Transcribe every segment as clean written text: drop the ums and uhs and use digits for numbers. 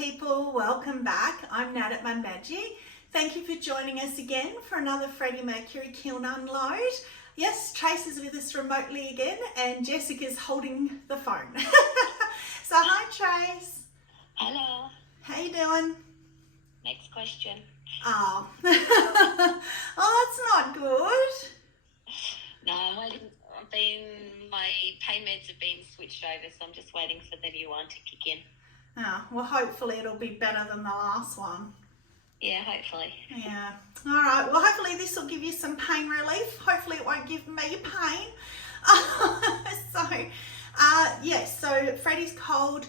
people, welcome back. I'm Nat at Mud Magic. Thank you for joining us again for another Freddie Mercury Kiln unload. Yes, Trace is with us remotely again and Jessica's holding the phone. So hi Trace. Hello. How you doing? Next question. Oh, oh, that's not good. No, I'm waiting. My pain meds have been switched over, so I'm just waiting for the new one to kick in. Oh, well, hopefully it'll be better than the last one. Yeah, hopefully. Yeah. All right. Well, hopefully this will give you some pain relief. Hopefully it won't give me pain. Yes. So Freddie's cold.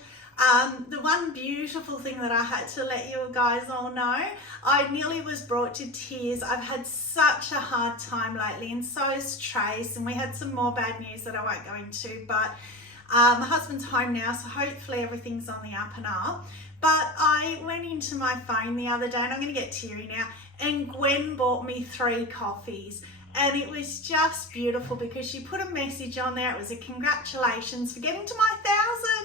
The one beautiful thing that I had to let you guys all know, I nearly was brought to tears. I've had such a hard time lately, and so is Trace, and we had some more bad news that I won't go into, but my husband's home now, so hopefully everything's on the up and up. But I went into my phone the other day, and I'm going to get teary now, and Gwen bought me 3 coffees. And it was just beautiful because she put a message on there. It was a congratulations for getting to my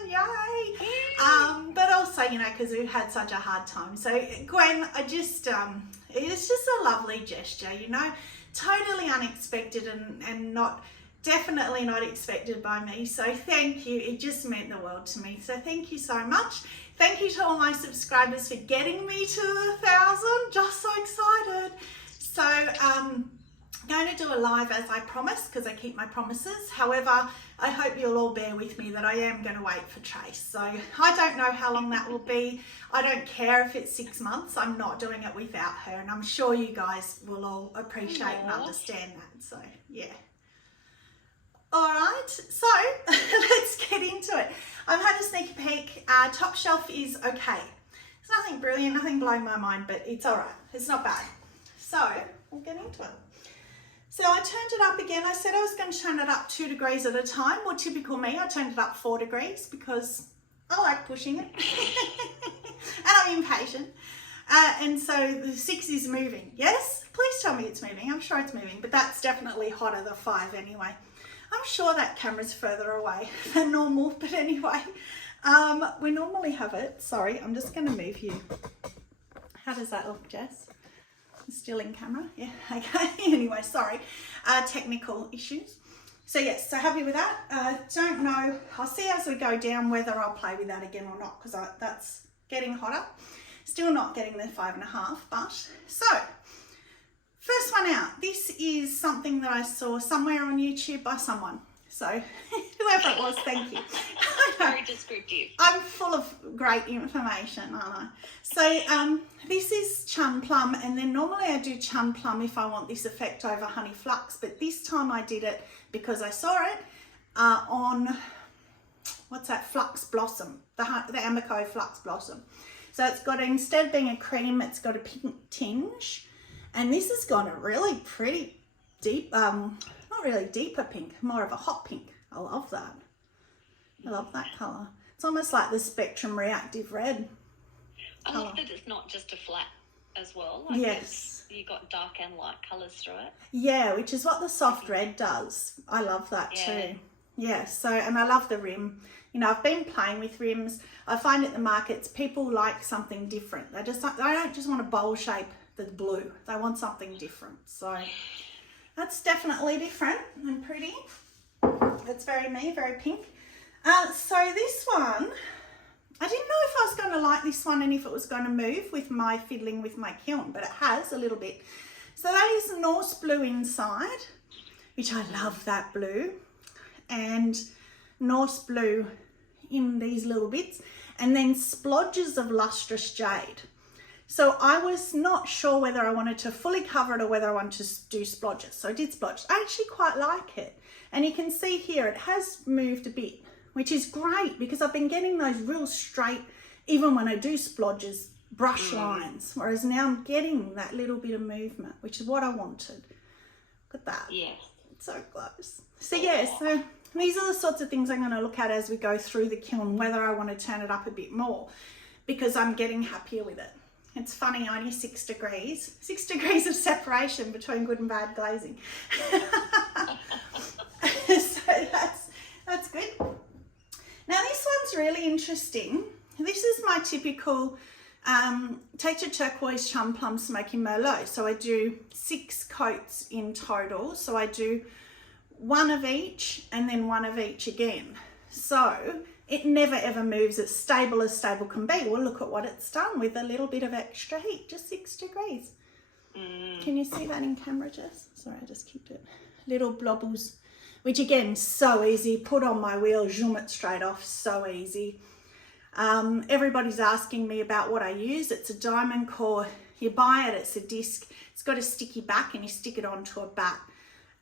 1,000, yay! But also, you know, because we've had such a hard time. So Gwen, it's just a lovely gesture, you know, totally unexpected and definitely not expected by me. So thank you. It just meant the world to me. So thank you so much. Thank you to all my subscribers for getting me to 1,000. Just so excited. So, I'm going to do a live as I promised because I keep my promises. However, I hope you'll all bear with me that I am going to wait for Trace. So I don't know how long that will be. I don't care if it's 6 months. I'm not doing it without her, and I'm sure you guys will all appreciate and understand that. So yeah. All right, so let's get into it. I've had a sneaky peek. Top shelf is okay. It's nothing brilliant, nothing blowing my mind, but it's all right. It's not bad. So we'll get into it. So I turned it up again. I said I was going to turn it up 2 degrees at a time. Well, typical me, I turned it up 4 degrees because I like pushing it. And I'm impatient. And so the 6 is moving. Yes? Please tell me it's moving. I'm sure it's moving, but that's definitely hotter than 5 anyway. I'm sure that camera's further away than normal, but anyway, we normally have it. Sorry, I'm just going to move you. How does that look, Jess? Still in camera? Yeah, okay. Anyway, sorry. Technical issues. So yes, so happy with that. Don't know. I'll see as we go down whether I'll play with that again or not, because that's getting hotter. Still not getting the 5.5, but so first one out. This is something that I saw somewhere on YouTube by someone. So whoever it was, thank you. Very descriptive. I'm full of great information, aren't I? So this is Chun Plum, and then normally I do Chun Plum if I want this effect over Honey Flux, but this time I did it because I saw it on, what's that, Flux Blossom, the Amaco Flux Blossom. So it's got, instead of being a cream, it's got a pink tinge, and this has got a really pretty deep, not really deeper pink, more of a hot pink. I love that. I love that colour. It's almost like the Spectrum Reactive Red. I love that it's not just a flat as well. Like yes. You got dark and light colours through it. Yeah, which is what the soft red does. I love that too. Yeah, so, and I love the rim. You know, I've been playing with rims. I find at the markets, people like something different. They don't just want a bowl shape that's blue. They want something different. So that's definitely different and pretty. It's very me, very pink. So this one, I didn't know if I was going to like this one and if it was going to move with my fiddling with my kiln, but it has a little bit. So that is Norse blue inside, which I love that blue, and Norse blue in these little bits, and then splodges of lustrous jade. So I was not sure whether I wanted to fully cover it or whether I wanted to do splodges. So I did splodges. I actually quite like it. And you can see here it has moved a bit, which is great because I've been getting those real straight, even when I do splodges, brush lines. Whereas now I'm getting that little bit of movement, which is what I wanted. Look at that. Yes. It's so close. So yeah, so these are the sorts of things I'm going to look at as we go through the kiln, whether I want to turn it up a bit more because I'm getting happier with it. It's funny, only 6 degrees. 6 degrees of separation between good and bad glazing. So that's good. Now this one's really interesting. this is my typical Texture Turquoise Chum Plum Smoky Merlot. So I do 6 coats in total. So I do 1 of each and then 1 of each again. So it never ever moves. It's stable as stable can be. Well, look at what it's done with a little bit of extra heat, just 6 degrees. Can you see that in camera, Jess? Sorry, I just kicked it. Little blobbles, which again, so easy. Put on my wheel, zoom it straight off, so easy. Everybody's asking me about what I use. It's a diamond core. You buy it, it's a disc. It's got a sticky back and you stick it onto a bat.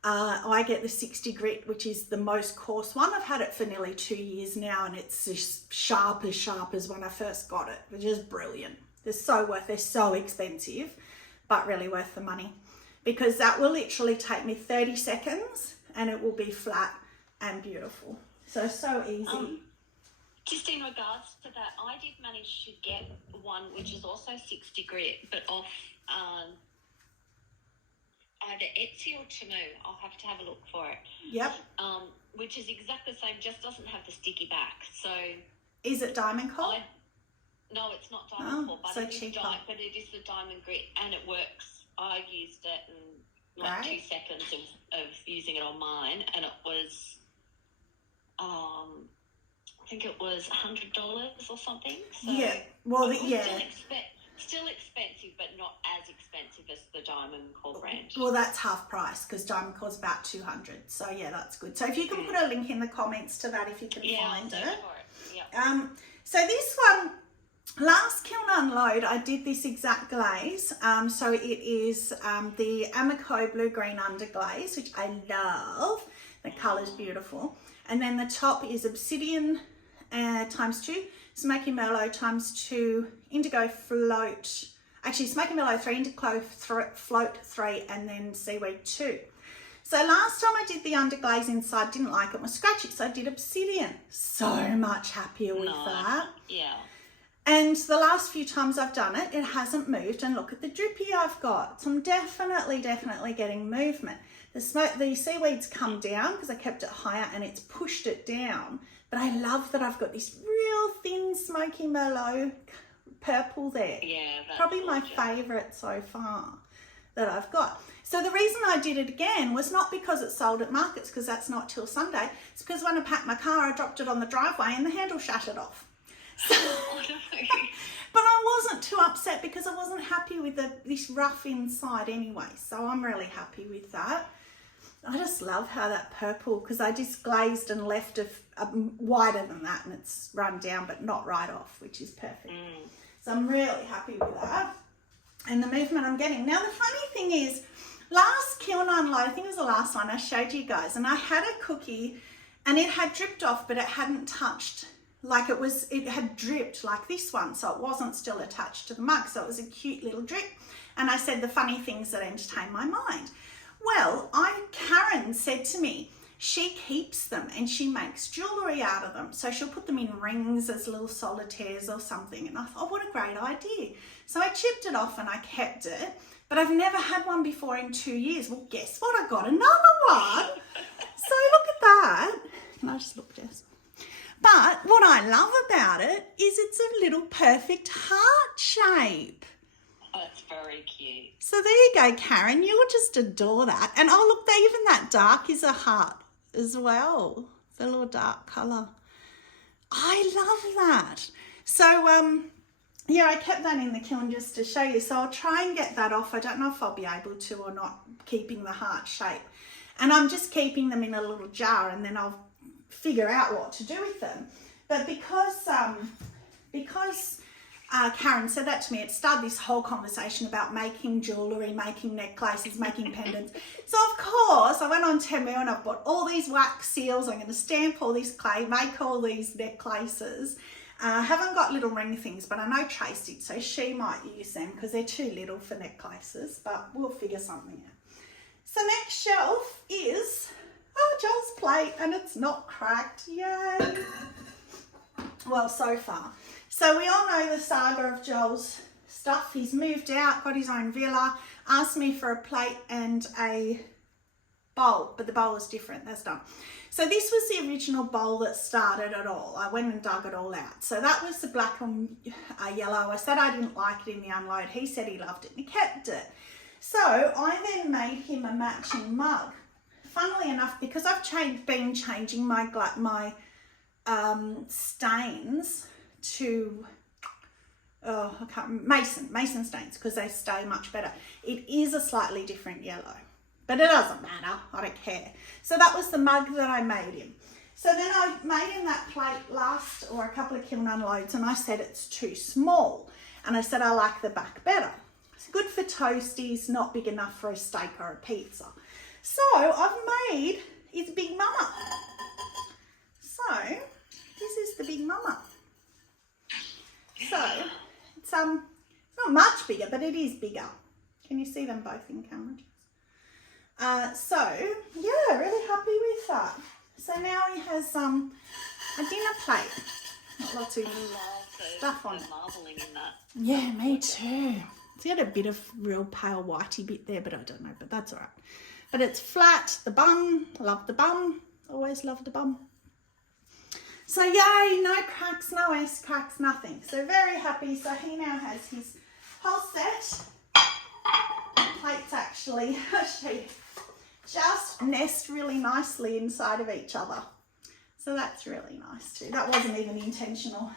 I get the 60 grit, which is the most coarse one. I've had it for nearly 2 years now and it's as sharp as when I first got it, which is brilliant. They're so expensive, but really worth the money, because that will literally take me 30 seconds and it will be flat and beautiful. So easy. Just in regards to that, I did manage to get one which is also 60 grit, but off either Etsy or Temu. I'll have to have a look for it. Yep. Which is exactly the same, just doesn't have the sticky back. So is it diamond core? No, it's not diamond core, but so it is but it is the diamond grit and it works. I used it in like 2 seconds of using it on mine, and it was I think it was $100 or something. So yeah. Well, still expensive, but not as expensive as the Diamond Core brand. Well, that's half price because Diamond Core's about 200. So yeah, that's good. So if you can put a link in the comments to that, if you can find it. Yeah. So this one, last Kiln Unload, I did this exact glaze. So it is the Amaco Blue Green Underglaze, which I love. The colour's beautiful. And then the top is Obsidian ×2, Smoky Merlot ×2, Indigo Float, actually Smoky Merlot 3, Indigo Float 3, and then Seaweed 2. So last time I did the underglaze inside, didn't like it, was scratchy, so I did Obsidian. So much happier with that. Yeah. And the last few times I've done it, it hasn't moved, and look at the drippy I've got. So I'm definitely getting movement. The seaweed's come down because I kept it higher and it's pushed it down. But I love that I've got this real thin smoky Merlot purple there. Yeah, that's probably my gorgeous. favourite so far that I've got. So the reason I did it again was not because it sold at markets, because that's not till Sunday. It's because when I packed my car, I dropped it on the driveway and the handle shattered off. So, but I wasn't too upset because I wasn't happy with this rough inside anyway. So I'm really happy with that. I just love how that purple, because I just glazed and left it wider than that and it's run down but not right off, which is perfect. So I'm really happy with that. And the movement I'm getting. Now the funny thing is, last Kiln Unload, I think it was the last one I showed you guys, and I had a cookie and it had dripped off but it hadn't touched, like it had dripped like this one, so it wasn't still attached to the mug, so it was a cute little drip. And I said the funny things that entertain my mind. Well, Karen said to me, she keeps them and she makes jewellery out of them. So she'll put them in rings as little solitaires or something. And I thought, oh, what a great idea. So I chipped it off and I kept it. But I've never had one before in 2 years. Well, guess what? I got another one. So look at that. Can I just look, Jess? But what I love about it is it's a little perfect heart shape. Oh, it's very cute. So there you go, Karen. You'll just adore that. And oh, look, even that dark is a heart as well. The little dark colour. I love that. So, yeah, I kept that in the kiln just to show you. So I'll try and get that off. I don't know if I'll be able to or not, keeping the heart shape. And I'm just keeping them in a little jar and then I'll figure out what to do with them. But because Karen said that to me, it started this whole conversation about making jewellery, making necklaces, making pendants. So of course I went on Temu and I've bought all these wax seals. I'm going to stamp all this clay, make all these necklaces. I haven't got little ring things, but I know Tracy, so she might use them because they're too little for necklaces, but we'll figure something out. So next shelf is Joel's plate, and it's not cracked. Yay! Well, so far. So we all know the saga of Joel's stuff. He's moved out, got his own villa, asked me for a plate and a bowl, but the bowl is different. That's done. So this was the original bowl that started it all. I went and dug it all out. So that was the black and yellow. I said I didn't like it in the unload. He said he loved it and he kept it. So I then made him a matching mug. Funnily enough, because I've been changing my stains to mason stains, because they stay much better. It is a slightly different yellow, but it doesn't matter. I don't care. So that was the mug that I made him. So then I made him that plate a couple of kiln unloads, and I said it's too small. And I said I like the back better. It's good for toasties, not big enough for a steak or a pizza. So I've made his big mama. So this is the big mama. So it's not much bigger, but it is bigger. Can you see them both in camera? So yeah, really happy with that. So now he has a dinner plate. Got lots of stuff on it. Marbling in that. Yeah, me too. It's got a bit of real pale whitey bit there, but I don't know, but that's all right. But it's flat, the bum, love the bum, always love the bum. So yay, no cracks, no S cracks, nothing. So very happy. So he now has his whole set. Plates actually just nest really nicely inside of each other. So that's really nice too. That wasn't even intentional.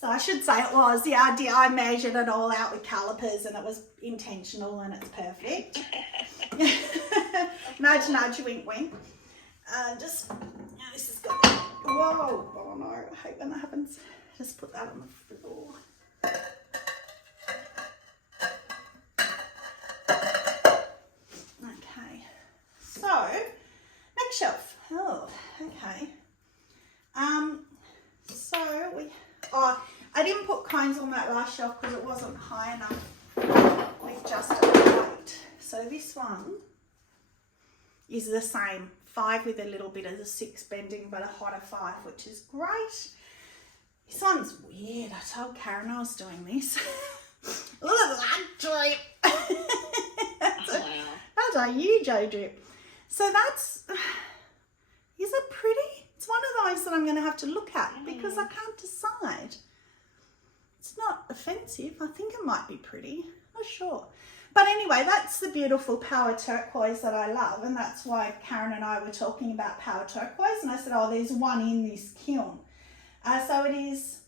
So I should say it was. Yeah, I measured it all out with calipers and it was intentional and it's perfect. Nudge, nudge, wink, wink. This has got, whoa, oh no, I hate when that happens. Just put that on the floor. Okay, so next shelf. Oh, okay. So I didn't put cones on that last shelf because it wasn't high enough with just a plate. So this one is the same, 5 with a little bit of the 6 bending, but a hotter 5, which is great. This one's weird. I told Karen I was doing this. Look at that drip. That's a huge drip. So is it pretty? It's one of those that I'm going to have to look at because I can't decide. It's not offensive. I think it might be pretty. Not sure. But anyway, that's the beautiful power turquoise that I love, and that's why Karen and I were talking about power turquoise, and I said, oh, there's one in this kiln. So it is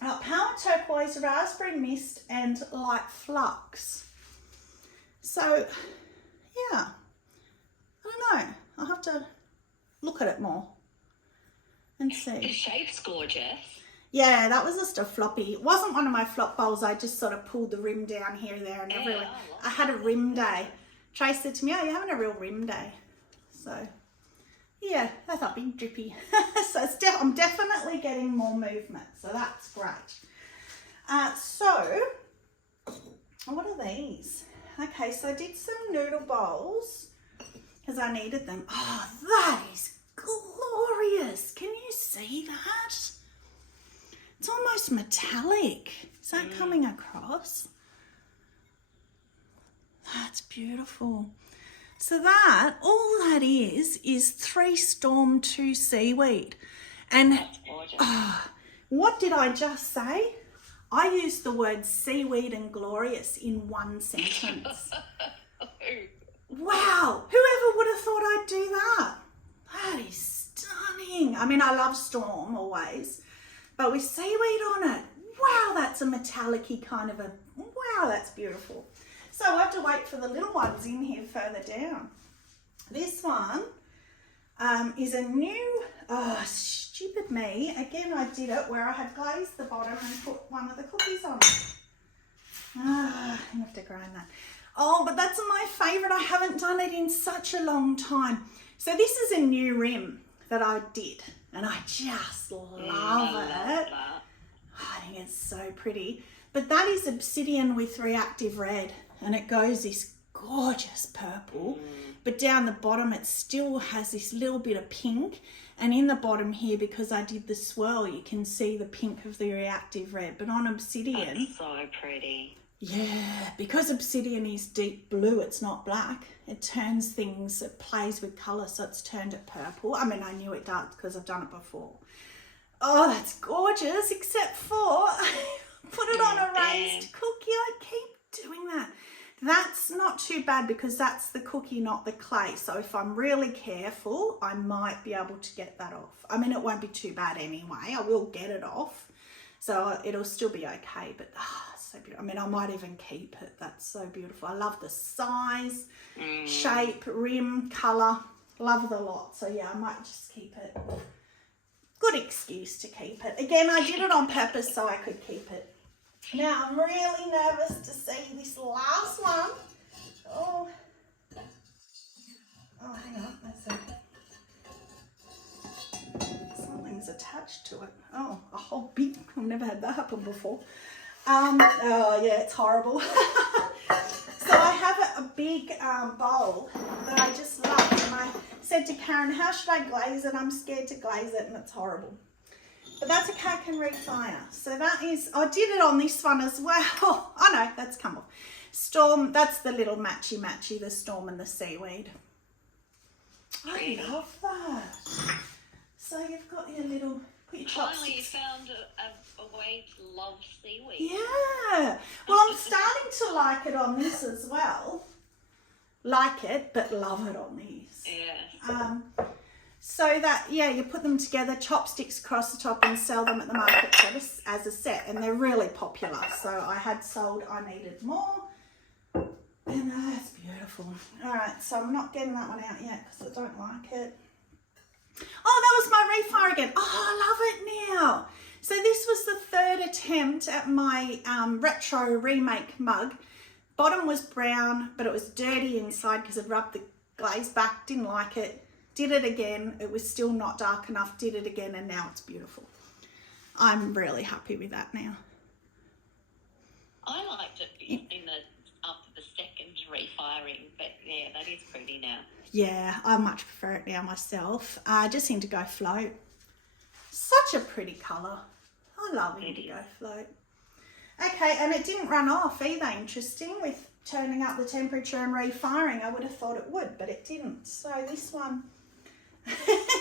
power turquoise, raspberry mist, and light flux. So, yeah, I don't know. I'll have to look at it more and see. The shape's gorgeous. Yeah, that was just a floppy. It wasn't one of my flop bowls. I just sort of pulled the rim down here, there, and everywhere. I had a rim day. Trace said to me, oh, you're having a real rim day. So, yeah, that's a big drippy. So I'm definitely getting more movement. So that's great. So, what are these? Okay, so I did some noodle bowls because I needed them. Oh, that is glorious. Can you see that? It's almost metallic. Is that coming across? That's beautiful. So all that is 3 storm 2 seaweed. And what did I just say? I used the words seaweed and glorious in one sentence. Wow, whoever would have thought I'd do that? That is stunning. I mean, I love storm always, but with seaweed on it, wow, that's a metallic-y kind of wow, that's beautiful. So I have to wait for the little ones in here further down. This one is a new, stupid me. Again, I did it where I had glazed the bottom and put one of the cookies on it. I have to grind that. Oh, but that's my favourite. I haven't done it in such a long time. So this is a new rim that I did, and I just love it. I think it's so pretty. But that is obsidian with reactive red, and it goes this gorgeous purple. But down the bottom, it still has this little bit of pink. And in the bottom here, because I did the swirl, you can see the pink of the reactive red. But on obsidian... That's so pretty. Yeah, because obsidian is deep blue, it's not black. It turns things, it plays with colour, so it's turned it purple. I mean, I knew it does because I've done it before. Oh, that's gorgeous, except for put it on a raised cookie. I keep doing that. That's not too bad because that's the cookie, not the clay. So if I'm really careful, I might be able to get that off. I mean, it won't be too bad anyway. I will get it off. So it'll still be okay, but so beautiful. I mean, I might even keep it. That's so beautiful. I love the size, shape, rim, colour. Love the lot. So yeah, I might just keep it. Good excuse to keep it. Again, I did it on purpose so I could keep it. Now, I'm really nervous to see this last one. Oh, hang on. That's it. Something's attached to it. Oh, a whole big, I've never had that happen before. Oh yeah, it's horrible. So I have a big bowl that I just love, and I said to Karen, how should I glaze it? I'm scared to glaze it, and it's horrible. But that's okay, I can refire. So that is, I did it on this one as well. Oh no, that's come off. Storm, that's the little matchy, the storm and the seaweed. I love that. So you've got your little, put your chopsticks. Finally you found a way to love seaweed. Yeah. Well, I'm starting to like it on this as well. Like it, but love it on these. Yeah. So that, yeah, you put them together, chopsticks across the top, and sell them at the market as a set. And they're really popular. So I had sold, I needed more. And that's beautiful. All right, so I'm not getting that one out yet because I don't like it. Oh, that was my refire again. Oh, I love it now. So this was the third attempt at my retro remake mug. Bottom was brown, but it was dirty inside because I'd rubbed the glaze back, didn't like it. Did it again, it was still not dark enough, did it again, and now it's beautiful. I'm really happy with that now. I liked it after the second refiring, but yeah, that is pretty now. Yeah, I much prefer it now myself. I just seem to go float. Such a pretty colour. I love indigo float. Okay, and it didn't run off either, interesting, with turning up the temperature and refiring. I would have thought it would, but it didn't. So this one,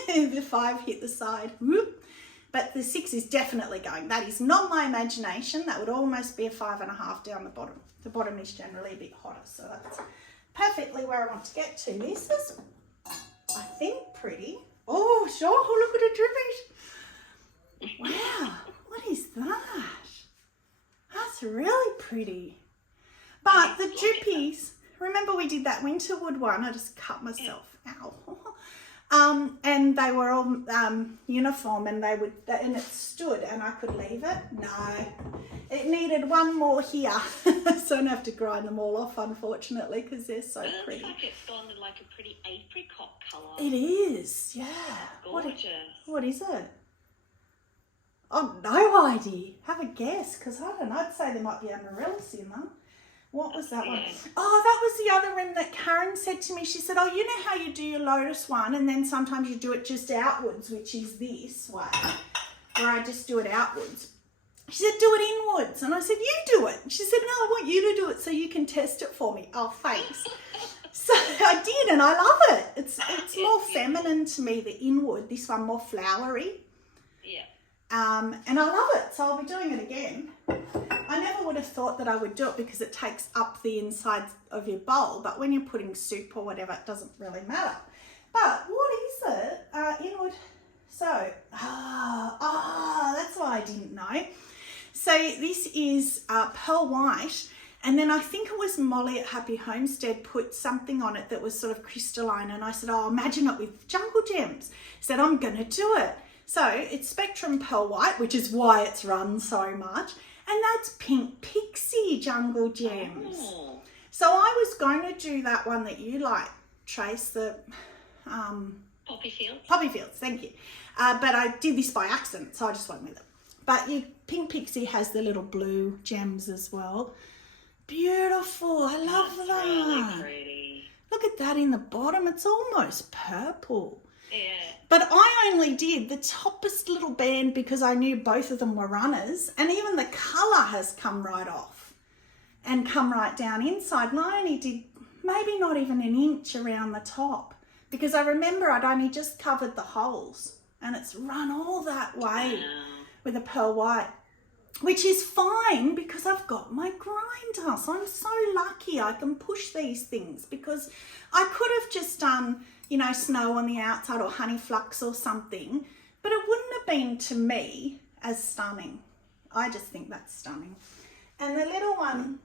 the 5 hit the side. Whoop. But the 6 is definitely going. That is not my imagination. That would almost be a 5.5 down the bottom. The bottom is generally a bit hotter, so that's perfectly where I want to get to. This is, I think, pretty. Oh, sure. Oh, look at it drippies. Wow. What is that? That's really pretty. But the drippies, remember we did that winter wood one? I just cut myself. Ow. And they were all uniform, and and it stood, and I could leave it. No, it needed one more here, so I don't have to grind them all off, unfortunately, because they're so pretty. It looks like it's gone in like a pretty apricot colour. It is, yeah. Gorgeous. What is it? Oh, no idea. Have a guess, because I don't know. I'd say there might be amaryllis in them. What was that one? Oh, that was the other rim that Karen said to me. She said, oh, you know how you do your lotus one, and then sometimes you do it just outwards, which is this way, where I just do it outwards. She said, do it inwards. And I said, you do it. She said, no, I want you to do it so you can test it for me. Oh, thanks. So I did, and I love it. It's more feminine to me, the inward. This one more flowery. Yeah. And I love it, so I'll be doing it again. I never would have thought that I would do it because it takes up the inside of your bowl, but when you're putting soup or whatever, it doesn't really matter. But what is it? Inward. So, that's why I didn't know. So this is pearl white, and then I think it was Molly at Happy Homestead put something on it that was sort of crystalline, and I said, oh, imagine it with jungle gems. Said, I'm going to do it. So it's Spectrum Pearl White, which is why it's run so much. And that's Pink Pixie Jungle Gems. Oh. So I was going to do that one that you like, Trace, the... Poppy Fields. Poppy Fields, thank you. But I did this by accident, so I just went with it. But Pink Pixie has the little blue gems as well. Beautiful, I love that. Really pretty. Look at that in the bottom, it's almost purple. Yeah. But I only did the toppest little band because I knew both of them were runners, and even the colour has come right off. and come right down inside. And I only did maybe not even an inch around the top, because I remember I'd only just covered the holes, and it's run all that way with a pearl white, which is fine because I've got my grinder. So I'm so lucky I can push these things, because I could have just done, you know, snow on the outside or honey flux or something, but it wouldn't have been to me as stunning. I just think that's stunning. And the little one,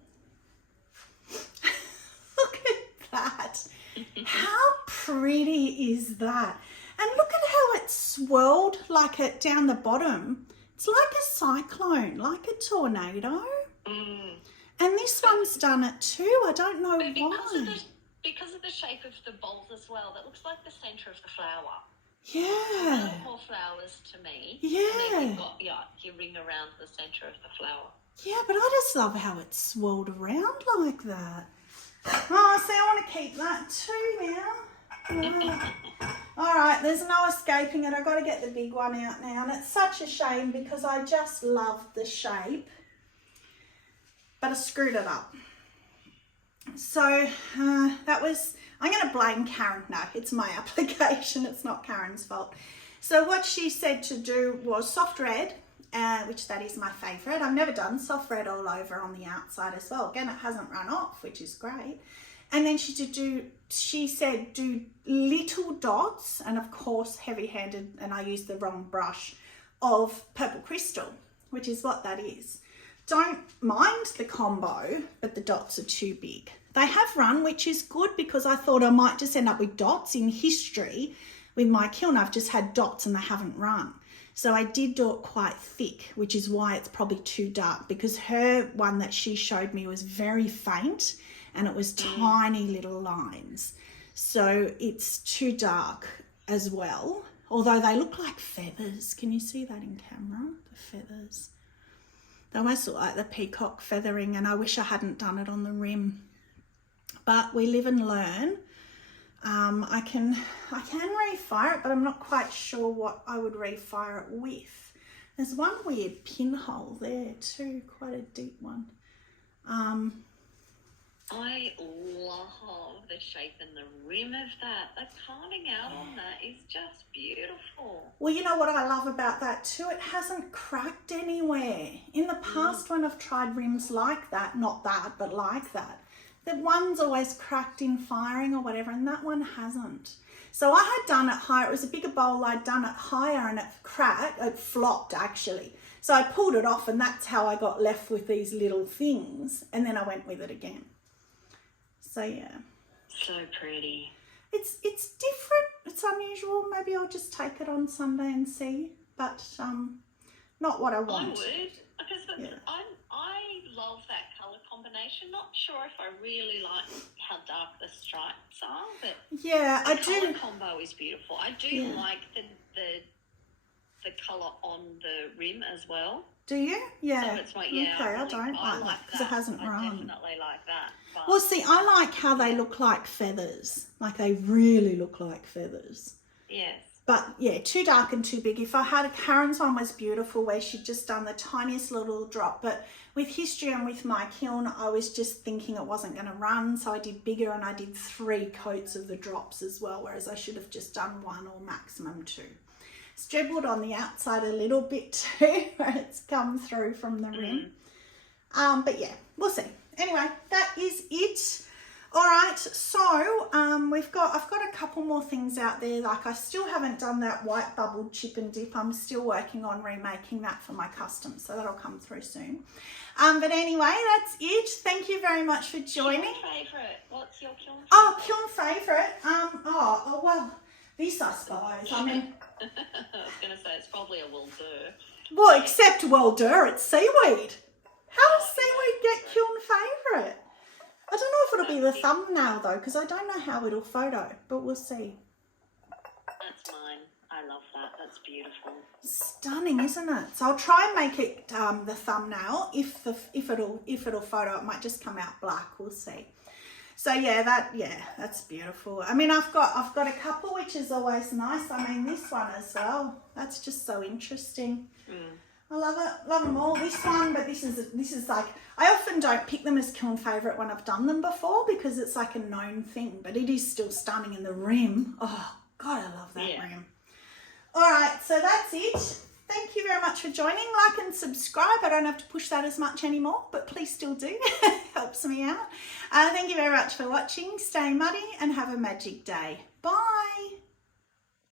look at that. How pretty is that? And look at how it's swirled like it down the bottom. It's like a cyclone, like a tornado. And this one's done it too. I don't know why. Because of the shape of the bowls as well, that looks like the centre of the flower. Yeah. More flowers to me. Yeah. And then you've got your ring around the centre of the flower. Yeah, but I just love how it's swirled around like that. Oh, see, I want to keep that too now. All right, there's no escaping it. I've got to get the big one out now. And it's such a shame because I just love the shape. But I screwed it up. So that was, I'm going to blame Karen. No, it's my application. It's not Karen's fault. So what she said to do was soft red, which that is my favourite. I've never done soft red all over on the outside as well. Again, it hasn't run off, which is great. And then she said do little dots, and of course heavy-handed, and I used the wrong brush, of purple crystal, which is what that is. Don't mind the combo, but the dots are too big. They have run, which is good, because I thought I might just end up with dots. In history with my kiln, I've just had dots and they haven't run. So I did do it quite thick, which is why it's probably too dark, because her one that she showed me was very faint and it was tiny little lines. So it's too dark as well, although they look like feathers. Can you see that in camera? The feathers. They almost look like the peacock feathering, and I wish I hadn't done it on the rim. But we live and learn. I can refire it, but I'm not quite sure what I would refire it with. There's one weird pinhole there too, quite a deep one. I love the shape and the rim of that. The carving out on that is just beautiful. Well, you know what I love about that too? It hasn't cracked anywhere. In the past, when I've tried rims like that, not that, but like that, the one's always cracked in firing or whatever, and that one hasn't. So I had done it higher. It was a bigger bowl. I'd done it higher and it cracked. It flopped actually. So I pulled it off, and that's how I got left with these little things. And then I went with it again. So yeah. So pretty. It's different. It's unusual. Maybe I'll just take it on Sunday and see. But not what I want. I would, because I love that colour combination. Not sure if I really like how dark the stripes are, but yeah, I the do. colour combo is beautiful. I do like the colour on the rim as well. Do you? Yeah. So it's like, okay, I don't like that because it hasn't run. I definitely like that. But well, see, I like how they look like feathers. Like they really look like feathers. yes. But yeah, too dark and too big. If I had Karen's one was beautiful, where she'd just done the tiniest little drop. But with history and with my kiln, I was just thinking it wasn't going to run. So I did bigger, and I did 3 coats of the drops as well, whereas I should have just done 1 or maximum 2. Dribbled on the outside a little bit too, where it's come through from the rim. But yeah, we'll see. Anyway, that is it. All right, so I've got a couple more things out there. Like I still haven't done that white bubbled chip and dip. I'm still working on remaking that for my custom, so that'll come through soon. But anyway, that's it. Thank you very much for joining. Kiln favourite? What's your kiln favourite? Oh, kiln favourite. Oh well, this I suppose. I mean, I was going to say it's probably a well-dur. well, except well-dur, it's seaweed. How does seaweed get kiln favourite? I don't know if it'll be the thumbnail though, because I don't know how it'll photo, but we'll see. That's mine. I love that. That's beautiful. Stunning, isn't it? So I'll try and make it the thumbnail. If it'll photo, it might just come out black. We'll see. So yeah, that's beautiful. I mean, I've got a couple, which is always nice. I mean, this one as well. That's just so interesting. I love it. Love them all. This one, but this is like, I often don't pick them as kiln favourite when I've done them before because it's like a known thing, but it is still stunning. And the rim, oh God, I love that rim. All right, so that's it. Thank you very much for joining. Like and subscribe. I don't have to push that as much anymore, but please still do. Helps me out. Thank you very much for watching. Stay muddy and have a magic day. Bye.